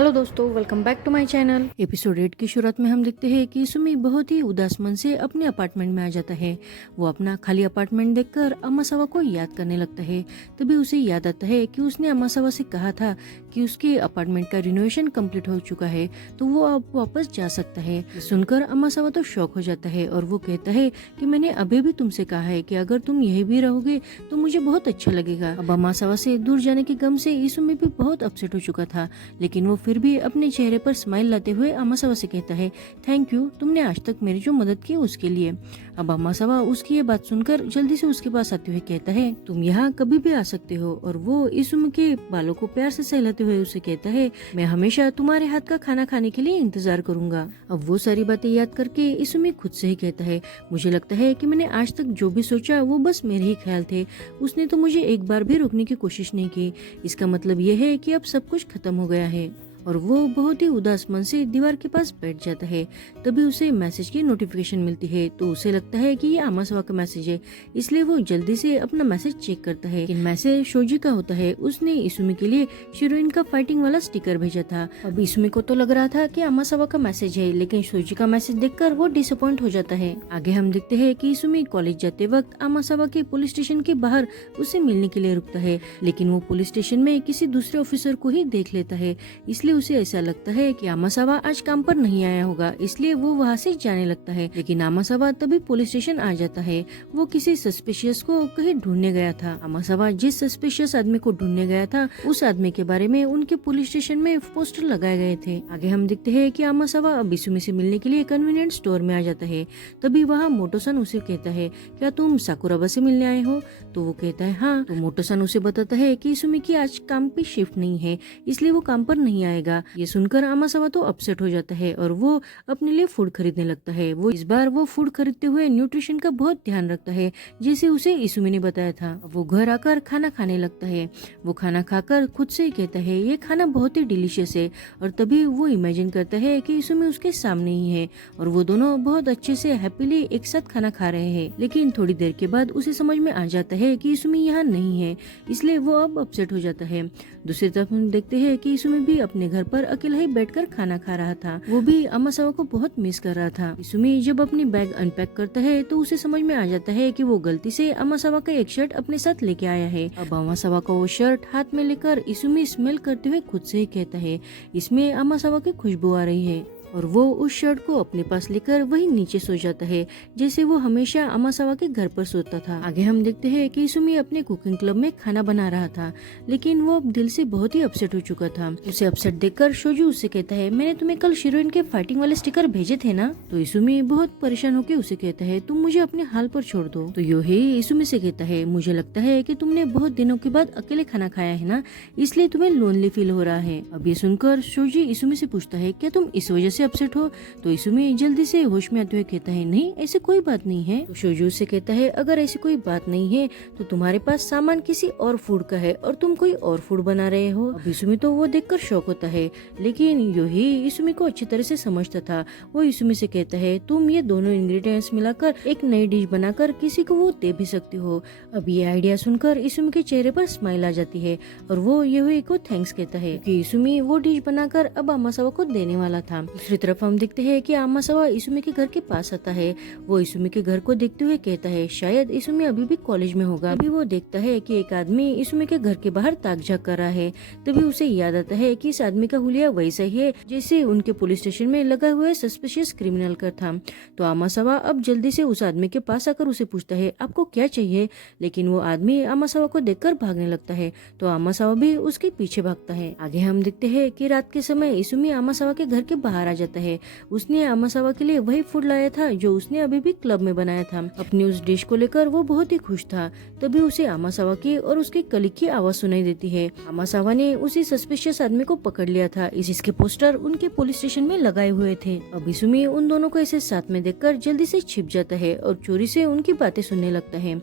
Hello दोस्तों, welcome back to my channel. Episode 8 की शुरुआत में हम देखते हैं कि सुमी बहुत ही उदास मन से अपने अपार्टमेंट में आ जाता है। वो अपना खाली अपार्टमेंट देखकर अमासावा को याद करने लगता है। तभी उसे याद आता है कि उसने अमासावा से कहा था कि उसके अपार्टमेंट का रिनोवेशन कंप्लीट हो चुका है, तो वो अब वापस जा सकता है। सुनकर अमासावा तो शॉक हो जाता है और वो कहता है कि मैंने अभी भी तुमसे कहा है कि अगर तुम यही भी रहोगे तो मुझे बहुत अच्छा लगेगा। अब अमासावा से दूर जाने के गम से इसुमी भी बहुत अपसेट हो चुका था, लेकिन वो फिर भी अपने चेहरे पर स्माइल लाते हुए अमासावा से कहता है, थैंक यू, तुमने आज तक मेरी जो मदद की उसके लिए। अब अमासावा उसकी ये बात सुनकर जल्दी से उसके पास आते हुए कहता है, तुम यहाँ कभी भी आ सकते हो। और वो इसुमी के बालों को प्यार से सहलाते हुए उसे कहता है, मैं हमेशा तुम्हारे हाथ का खाना खाने के लिए इंतजार करूंगा। अब वो सारी बातें याद करके इसुमी खुद से ही कहता है, मुझे लगता है कि मैंने आज तक जो भी सोचा वो बस मेरे ही ख्याल थे। उसने तो मुझे एक बार भी रोकने की कोशिश नहीं की। इसका मतलब ये है कि अब सब कुछ खत्म हो गया है। और वो बहुत ही उदास मन से दीवार के पास बैठ जाता है। तभी उसे मैसेज की नोटिफिकेशन मिलती है, तो उसे लगता है कि ये अमासावा का मैसेज है, इसलिए वो जल्दी से अपना मैसेज चेक करता है। लेकिन मैसेज शोजी का होता है। उसने इसुमी के लिए शीरोइन का फाइटिंग वाला स्टिकर भेजा था। अब इसुमी को तो लग रहा था कि अमासावा का मैसेज है, लेकिन शोजी का मैसेज देखकर वो डिसअपॉइंट हो जाता है। आगे हम देखते हैं कि इसुमी कॉलेज जाते वक्त अमासावा के पुलिस स्टेशन के बाहर उसे मिलने के लिए रुकता है, लेकिन वो पुलिस स्टेशन में किसी दूसरे ऑफिसर को ही देख लेता है। इसलिए उसे ऐसा लगता है कि अमासावा आज काम पर नहीं आया होगा, इसलिए वो वहाँ से जाने लगता है। लेकिन अमासावा तभी पुलिस स्टेशन आ जाता है। वो किसी सस्पिशियस को कहीं ढूंढने गया था। अमासावा जिस सस्पिशियस आदमी को ढूंढने गया था, उस आदमी के बारे में उनके पुलिस स्टेशन में पोस्टर लगाए गए थे। आगे हम देखते हैं कि अमासावा अब इसुमी से मिलने के लिए कन्वीनियंट स्टोर में आ जाता है। तभी वहाँ मोटोसन उसे कहता है, क्या तुम साकुराबा से मिलने आए हो? तो वो कहता है हाँ। तो मोटोसन उसे बताता है कि इसुमी की आज काम पे शिफ्ट नहीं है, इसलिए वो काम पर नहीं आएगा। ये सुनकर अमासावा तो अपसेट हो जाता है और वो अपने लिए फूड खरीदने लगता है। वो इस बार वो फूड खरीदते हुए न्यूट्रिशन का बहुत ध्यान रखता है, जैसे उसे इसुमी ने बताया था। वो घर आकर खाना खाने लगता है। वो खाना खाकर खुद से ही कहता है, ये खाना बहुत ही डिलीशियस है। और तभी वो इमेजिन करता है कि इसुमी उसके सामने ही है और वो दोनों बहुत अच्छे से हैप्पीली एक साथ खाना खा रहे हैं। लेकिन थोड़ी देर के बाद उसे समझ में आ जाता है कि इसुमी यहाँ नहीं है, इसलिए वो अब अपसेट हो जाता है। दूसरी तरफ हम देखते हैं कि इसुमी भी अपने घर पर अकेला ही बैठकर खाना खा रहा था। वो भी अमासावा को बहुत मिस कर रहा था। इसुमी जब अपनी बैग अनपैक करता है तो उसे समझ में आ जाता है कि वो गलती से अमासावा का एक शर्ट अपने साथ लेके आया है। अब अमासावा का वो शर्ट हाथ में लेकर इसुमी स्मेल करते हुए खुद से ही कहता है, इसमें अमासावा की खुशबू आ रही है। और वो उस शर्ट को अपने पास लेकर वही नीचे सो जाता है, जैसे वो हमेशा अमासावा के घर पर सोता था। आगे हम देखते हैं कि इसुमी अपने कुकिंग क्लब में खाना बना रहा था, लेकिन वो अब दिल से बहुत ही अपसेट हो चुका था। उसे अपसेट देखकर शोजू उससे कहता है, मैंने तुम्हें कल शीरोइन के फाइटिंग वाले स्टिकर भेजे थे ना? तो इसुमी बहुत परेशान होकर उसे कहता है, तुम मुझे अपने हाल पर छोड़ दो। तो योही इसुमी से कहता है, मुझे लगता है कि तुमने बहुत दिनों के बाद अकेले खाना खाया है ना, इसलिए तुम्हें लोनली फील हो रहा है। अब ये सुनकर शोजी इसुमी से पूछता है, क्या तुम इस वजह से अपसेट हो? तो इसुमी जल्दी से होश में आते हुए कहता है, नहीं, ऐसे कोई बात नहीं है। तो शोजू से कहता है, अगर ऐसी कोई बात नहीं है तो तुम्हारे पास सामान किसी और फूड का है और तुम कोई और फूड बना रहे हो। अब इसुमी तो वो देखकर शॉक होता है, लेकिन योही इसुमी को अच्छी तरह से समझता था। वो इसुमी से कहता है, तुम ये दोनों इंग्रेडिएंट्स मिलाकर एक नई डिश बनाकर किसी को वो दे भी सकती हो। अब ये आइडिया सुनकर इसुमी के चेहरे पर स्माइल आ जाती है और वो योही को थैंक्स कहता है कि इसुमी वो डिश बनाकर अब अमासावा को देने वाला था। दूसरी तरफ हम देखते हैं कि अमासावा इसुमी के घर के पास आता है। वो इसुमी के घर को देखते हुए कहता है, शायद इसुमी अभी भी कॉलेज में होगा। अभी वो देखता है कि एक आदमी इसुमी के घर के बाहर ताक झांक कर रहा है। तभी उसे याद आता है कि इस आदमी का हुलिया वैसा ही है जैसे उनके पुलिस स्टेशन में लगा हुआ सस्पिशियस क्रिमिनल का था। तो अमासावा अब जल्दी से उस आदमी के पास आकर उसे पूछता है, आपको क्या चाहिए? लेकिन वो आदमी अमासावा को देखकर भागने लगता है, तो अमासावा भी उसके पीछे भागता है। आगे हम देखते हैं कि रात के समय इसुमी अमासावा के घर के बाहर आ जाता है। उसने अमासावा के लिए वही फूड लाया था जो उसने अभी भी क्लब में बनाया था। अपनी उस डिश को लेकर वो बहुत ही खुश था। तभी उसे अमासावा की और उसके कलीग की आवाज सुनाई देती है। अमासावा ने उसी सस्पिशियस आदमी को पकड़ लिया था। इसके पोस्टर उनके पुलिस स्टेशन में लगाए हुए थे। अब इसुमी उन दोनों को ऐसे साथ में देखकर जल्दी से छिप जाता है और चोरी से उनकी बातें सुनने लगता है।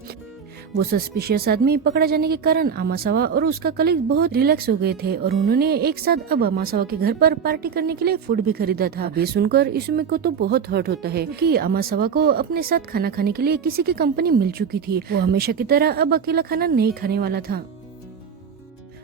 वो सस्पिशियस आदमी पकड़ा जाने के कारण अमासावा और उसका कलीग बहुत रिलैक्स हो गए थे और उन्होंने एक साथ अब अमासावा के घर पर पार्टी करने के लिए फूड भी खरीदा था। ये सुनकर इसुमी को तो बहुत हर्ट होता है, क्योंकि अमासावा को अपने साथ खाना खाने के लिए किसी की कंपनी मिल चुकी थी। वो हमेशा की तरह अब अकेला खाना नहीं खाने वाला था।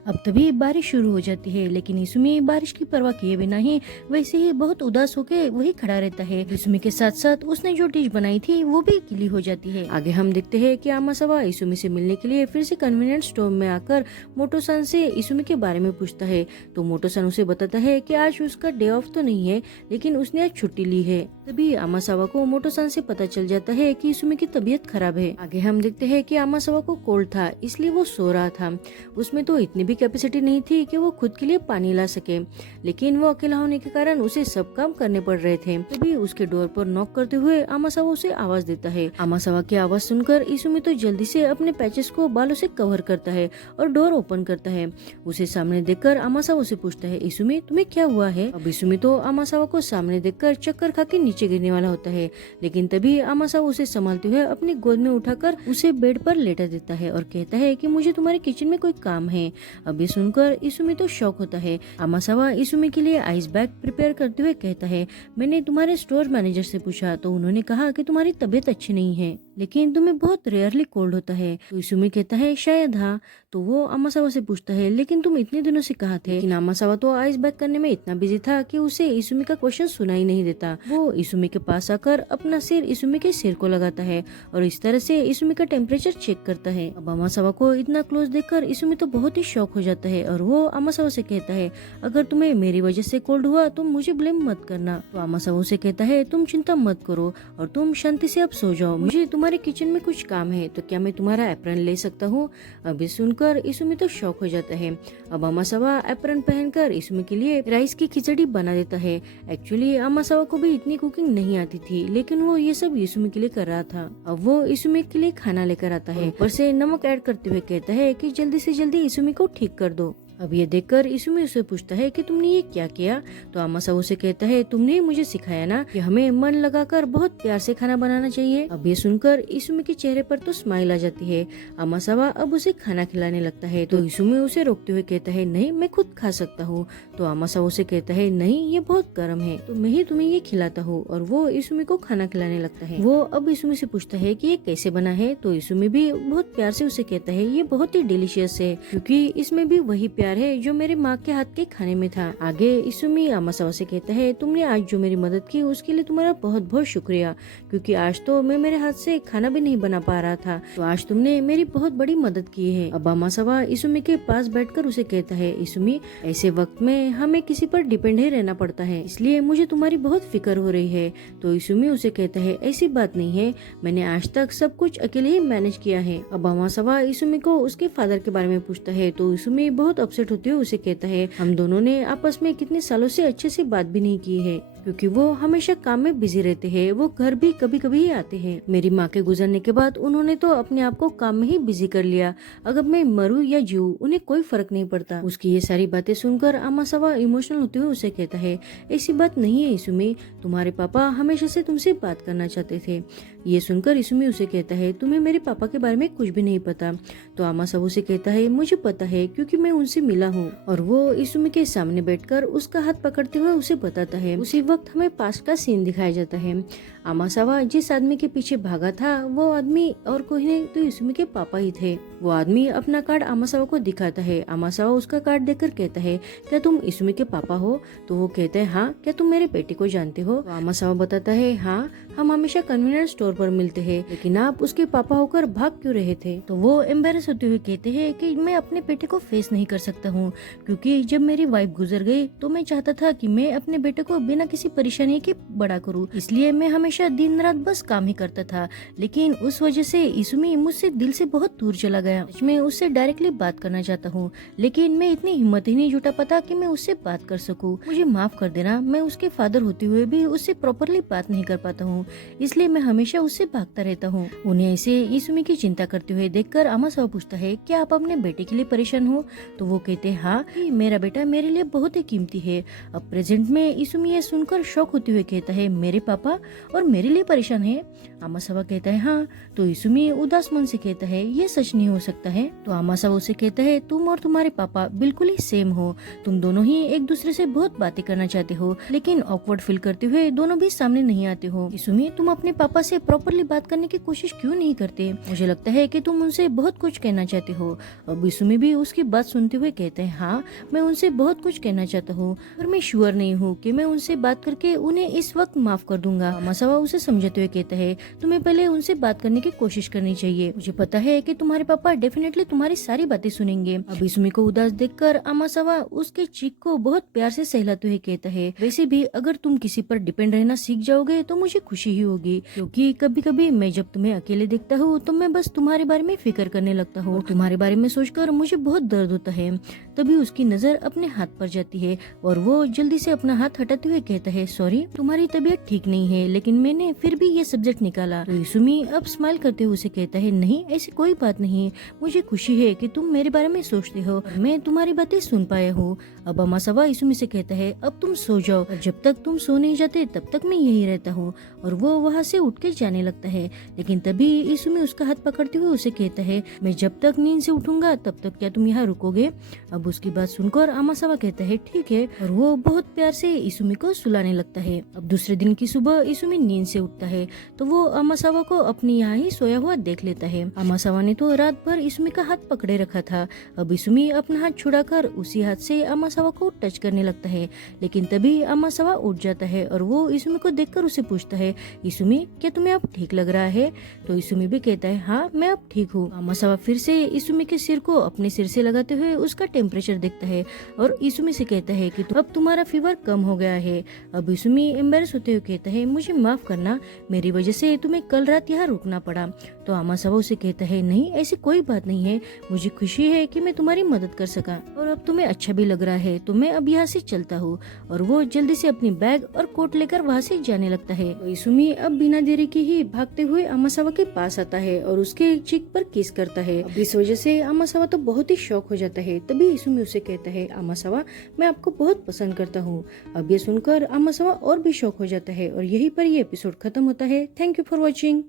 अब तभी बारिश शुरू हो जाती है, लेकिन इसुमी बारिश की परवाह किए बिना ही वैसे ही बहुत उदास होके वही खड़ा रहता है। इसुमी के साथ साथ उसने जो डिश बनाई थी वो भी गीली हो जाती है। आगे हम देखते हैं कि आमासावा इसुमी से मिलने के लिए फिर से कन्वीनियंस स्टोर में आकर मोटो-सान से इसुमी के बारे में पूछता है। तो मोटो-सान उसे बताता है कि आज उसका डे ऑफ तो नहीं है, लेकिन उसने आज छुट्टी ली है। तभी आमासावा को मोटो-सान से पता चल जाता है कि इसुमी की तबीयत खराब है। आगे हम देखते हैं कि आमासावा को कोल्ड था, इसलिए वो सो रहा था। उसमें तो इतनी भी कैपेसिटी नहीं थी कि वो खुद के लिए पानी ला सके, लेकिन वो अकेला होने के कारण उसे सब काम करने पड़ रहे थे। तभी उसके डोर पर नॉक करते हुए आमासावा उसे आवाज देता है। आमासावा की आवाज सुनकर इसुमी तो जल्दी से अपने पैचेस को बालों से कवर करता है और डोर ओपन करता है। उसे सामने देखकर आमासावा उसे पूछता है, इसुमी तुम्हें क्या हुआ है? अब इसुमी तो आमासावा को सामने देखकर चक्कर खा के नीचे गिरने वाला होता है, लेकिन तभी आमासावा उसे संभालते हुए अपनी गोद में उठाकर उसे बेड पर लेटा देता है और कहता है कि मुझे तुम्हारे किचन में कोई काम है। अब ये सुनकर इसुमी तो शॉक होता है। आमासावा इसुमी के लिए आइस बैग प्रिपेयर करते हुए कहता है, मैंने तुम्हारे स्टोर मैनेजर से पूछा तो उन्होंने कहा कि तुम्हारी तबीयत अच्छी नहीं है, लेकिन तुम्हें बहुत रेयरली कोल्ड होता है। तो इसुमी कहता है शायद हाँ। तो वो आमासावा से पूछता है, लेकिन तुम इतने दिनों से कहाँ थे? लेकिन आमासावा तो आइस बैग करने में इतना बिजी था कि उसे इसुमी का क्वेश्चन सुनाई नहीं देता। वो इसुमी के पास आकर अपना सिर इसुमी के सिर को लगाता है और इस तरह से इसुमी का टेम्परेचर चेक करता है। अब आमासावा को इतना क्लोज देखकर इसुमी तो बहुत ही शॉक हो जाता है और वो आमासावा से कहता है, अगर तुम्हें मेरी वजह से कोल्ड हुआ तो मुझे ब्लेम मत करना। तो आमासावा से कहता है, तुम चिंता मत करो और तुम शांति से अब सो जाओ, मुझे तुम्हारे किचन में कुछ काम है, तो क्या मैं तुम्हारा एप्रन ले सकता हूँ? अभी सुनकर इसुमी तो शॉक हो जाता है। अब आमासावा एप्रन पहनकर इसुमी के लिए राइस की खिचड़ी बना देता है। एक्चुअली आमासावा को भी इतनी कुकिंग नहीं आती थी, लेकिन वो ये सब इसुमी के लिए कर रहा था। अब वो इसुमी के लिए खाना लेकर आता है, ऊपर से नमक ऐड करते हुए कहता है कि जल्दी से जल्दी इसुमी को ठीक कर दो। अब ये देखकर इसुमी उसे पूछता है कि तुमने ये क्या किया? तो आमासावा उसे कहता है, तुमने मुझे सिखाया ना कि हमें मन लगाकर बहुत प्यार से खाना बनाना चाहिए। अब ये सुनकर इसुमी के चेहरे पर तो स्माइल आ जाती है। आमासावा अब उसे खाना खिलाने लगता है, तो इसुमी उसे रोकते हुए कहता है, नहीं मैं खुद खा सकता हूँ। तो आमासावा उसे कहता है, नहीं ये बहुत गर्म है, तो मैं ही तुम्हें ये खिलाता हूँ। और वो इसुमी को खाना खिलाने लगता है। वो अब इसुमी से पूछता है कि ये कैसे बना है? तो इसुमी भी बहुत प्यार से उसे कहता है, ये बहुत ही डिलीशियस है, क्योंकि इसमें भी वही प्यार है जो मेरे माँ के हाथ के खाने में था। आगे इसुमी आमासावा से कहता है, तुमने आज जो मेरी मदद की उसके लिए तुम्हारा बहुत बहुत शुक्रिया, क्योंकि आज तो मैं मेरे हाथ से खाना भी नहीं बना पा रहा था, तो आज तुमने मेरी बहुत बड़ी मदद की है। अब आमासावा इसुमी के पास बैठकर उसे कहता है, इसुमी ऐसे वक्त में हमें किसी पर डिपेंड ही रहना पड़ता है, इसलिए मुझे तुम्हारी बहुत फिक्र हो रही है। तो इसुमी उसे कहता है, ऐसी बात नहीं है, मैंने आज तक सब कुछ अकेले ही मैनेज किया है। अब आमासावा इसुमी को उसके फादर के बारे में पूछता है, तो इसुमी बहुत अपसेट होती है, उसे कहता है, हम दोनों ने आपस में कितने सालों से अच्छे से बात भी नहीं की है, क्योंकि वो हमेशा काम में बिजी रहते हैं, वो घर भी कभी कभी ही आते हैं। मेरी माँ के गुजरने के बाद उन्होंने तो अपने आप को काम में ही बिजी कर लिया, अगर मैं मरूं या जीऊं उन्हें कोई फर्क नहीं पड़ता। उसकी ये सारी बातें सुनकर आमासावा इमोशनल होते हुए उसे कहता है, ऐसी बात नहीं है इसुमी, तुम्हारे पापा हमेशा से तुमसे बात करना चाहते थे। ये सुनकर इसुमी उसे कहता है, तुम्हें मेरे पापा के बारे में कुछ भी नहीं पता। तो आमासावा उसे कहता है, मुझे पता है क्योंकि मैं उनसे मिला हूँ। और वो इसुमी के सामने बैठकर उसका हाथ पकड़ते हुए उसे बताता है। उसी वक्त हमें पास्ट का सीन दिखाया जाता है। आमासावा जिस आदमी के पीछे भागा था वो आदमी और कोई नहीं तो इसुमी के पापा ही थे। वो आदमी अपना कार्ड आमासावा को दिखाता है। आमासावा उसका कार्ड देखकर कहता है, क्या तुम इसुमी के पापा हो? तो वो कहता है, हाँ। क्या तुम मेरे बेटे को जानते हो? तो आमासावा बताता है, हाँ, हम हमेशा कन्वीनियंस स्टोर पर मिलते हैं, लेकिन आप उसके पापा होकर भाग क्यों रहे थे? तो वो एम्बेरस होते हुए कहते हैं कि मैं अपने बेटे को फेस नहीं कर सकता हूँ, क्योंकि जब मेरी वाइफ गुजर गई तो मैं चाहता था कि मैं अपने बेटे को बिना किसी परेशानी के बड़ा करूँ, इसलिए मैं हमेशा दिन रात बस काम ही करता था। लेकिन उस वजह से इसुमी मुझसे दिल से बहुत दूर चला गया। मैं उससे डायरेक्टली बात करना चाहता हूँ, लेकिन मैं इतनी हिम्मत ही नहीं जुटा पाता कि मैं उससे बात कर सकूँ। मुझे माफ कर देना, मैं उसके फादर होते हुए भी उससे प्रॉपरली बात नहीं कर पाता हूँ, इसलिए मैं हमेशा उससे भागता रहता हूँ। उन्हें ऐसे इसुमी की चिंता करते हुए देखकर आमासावा पूछता है, क्या आप अपने बेटे के लिए परेशान हो? तो वो कहते हैं, हाँ, मेरा बेटा मेरे लिए बहुत ही कीमती है। अब प्रेजेंट में इसुमी ये सुनकर सुनकर शौक होते हुए कहता है, मेरे पापा और मेरे लिए परेशान है? आमासावा कहता है हाँ। तो इसुमी उदास मन से कहता है, ये सच नहीं हो सकता है। तो आमासावा उसे कहता है, तुम और तुम्हारे पापा बिल्कुल ही सेम हो। तुम दोनों ही एक दूसरे से बहुत बातें करना चाहते हो, लेकिन ऑकवर्ड फील करते हुए दोनों भी सामने नहीं आते हो। इसुमी, तुम अपने पापा से प्रॉपरली बात करने की कोशिश क्यों नहीं करते? मुझे लगता है कि तुम उनसे बहुत कुछ कहना चाहते हो। अब इसुमी भी उसकी बात सुनते हुए कहते हैं, हाँ मैं उनसे बहुत कुछ कहना चाहता हूँ, पर मैं श्योर नहीं हूँ कि मैं उनसे बात करके उन्हें इस वक्त माफ कर दूंगा। आमासावा उसे समझाते हुए कहता है, तुम्हें पहले उनसे बात करने की कोशिश करनी चाहिए। मुझे पता है कि तुम्हारे पापा डेफिनेटली तुम्हारी सारी बातें सुनेंगे। अब इसुमी को उदास देखकर आमासावा उसके चीख को बहुत प्यार से सहलाते हुए कहता है, वैसे भी अगर तुम किसी पर डिपेंड रहना सीख जाओगे तो मुझे खुशी ही होगी, क्योंकि कभी कभी मैं जब तुम्हें अकेले देखता हूँ तो मैं बस तुम्हारे बारे में फिक्र करने लगता हूँ। तुम्हारे बारे में सोचकर मुझे बहुत दर्द होता है। तभी उसकी नजर अपने हाथ पर जाती है और वो जल्दी से अपना हाथ हटाते हुए कहता है, सॉरी, तुम्हारी तबीयत ठीक नहीं है, लेकिन मैंने फिर भी ये सब्जेक्ट निकाला। तो इसुमी अब स्माइल करते हुए उसे कहता है, नहीं ऐसी कोई बात नहीं, मुझे खुशी है कि तुम मेरे बारे में सोचते हो, मैं तुम्हारी बातें सुन पाया हूँ। अब आमासावा इसुमी से कहता है, अब तुम सो जाओ, जब तक तुम सो नहीं जाते तब तक मैं यही रहता हूँ। और वो वहाँ से उठ के जाने लगता है, लेकिन तभी इसुमी उसका हाथ पकड़ते हुए उसे कहता है, मैं जब तक नींद से उठूंगा तब तक क्या तुम यहाँ रुकोगे? अब उसकी बात सुनकर आमासावा कहता है, ठीक है, और वो बहुत प्यार से इसुमी को सुलाने लगता है। अब दूसरे दिन की सुबह इसुमी नींद से उठता है तो वो आमासावा को अपनी यहाँ ही सोया हुआ देख लेता है। आमासावा ने तो रात भर इसुमी का हाथ पकड़े रखा था। अब इसुमी अपना हाथ छुड़ाकर उसी हाथ से आमासावा को टच करने लगता है, लेकिन तभी आमासावा उठ जाता है और वो इसुमी को देखकर उसे पूछता है, इसुमी क्या तुम्हें अब ठीक लग रहा है? तो इसुमी भी कहता है, हाँ मैं अब ठीक हूँ। आमासावा फिर से इसुमी के सिर को अपने सिर से लगाते हुए उसका टेम्परेचर देखता है और इसुमी से कहता है कि अब तुम्हारा फीवर कम हो गया है। अब इसुमी एम्बेरस होते हुए कहता है, मुझे माफ करना, मेरी वजह से तुम्हें कल रात यहाँ रुकना पड़ा। तो आमासावा उसे कहता है, नहीं ऐसी कोई बात नहीं है, मुझे खुशी है कि मैं तुम्हारी मदद कर सका और अब तुम्हें अच्छा भी लग रहा है, तो मैं अब यहाँ से चलता हूँ। और वो जल्दी से अपनी बैग और कोट लेकर वहाँ से जाने लगता है। तो इसुमी अब बिना देरी के ही भागते हुए आमासावा के पास आता है और उसके चीक पर किस करता है। अब इस वजह से आमासावा तो बहुत ही शॉक हो जाता है। तभी इसुमी उसे कहता है, आमासावा मैं आपको बहुत पसंद करता हूँ। अब ये सुनकर आमासावा और भी शॉक हो जाता है और यहीं पर ये एपिसोड खत्म होता है। Thank you for watching.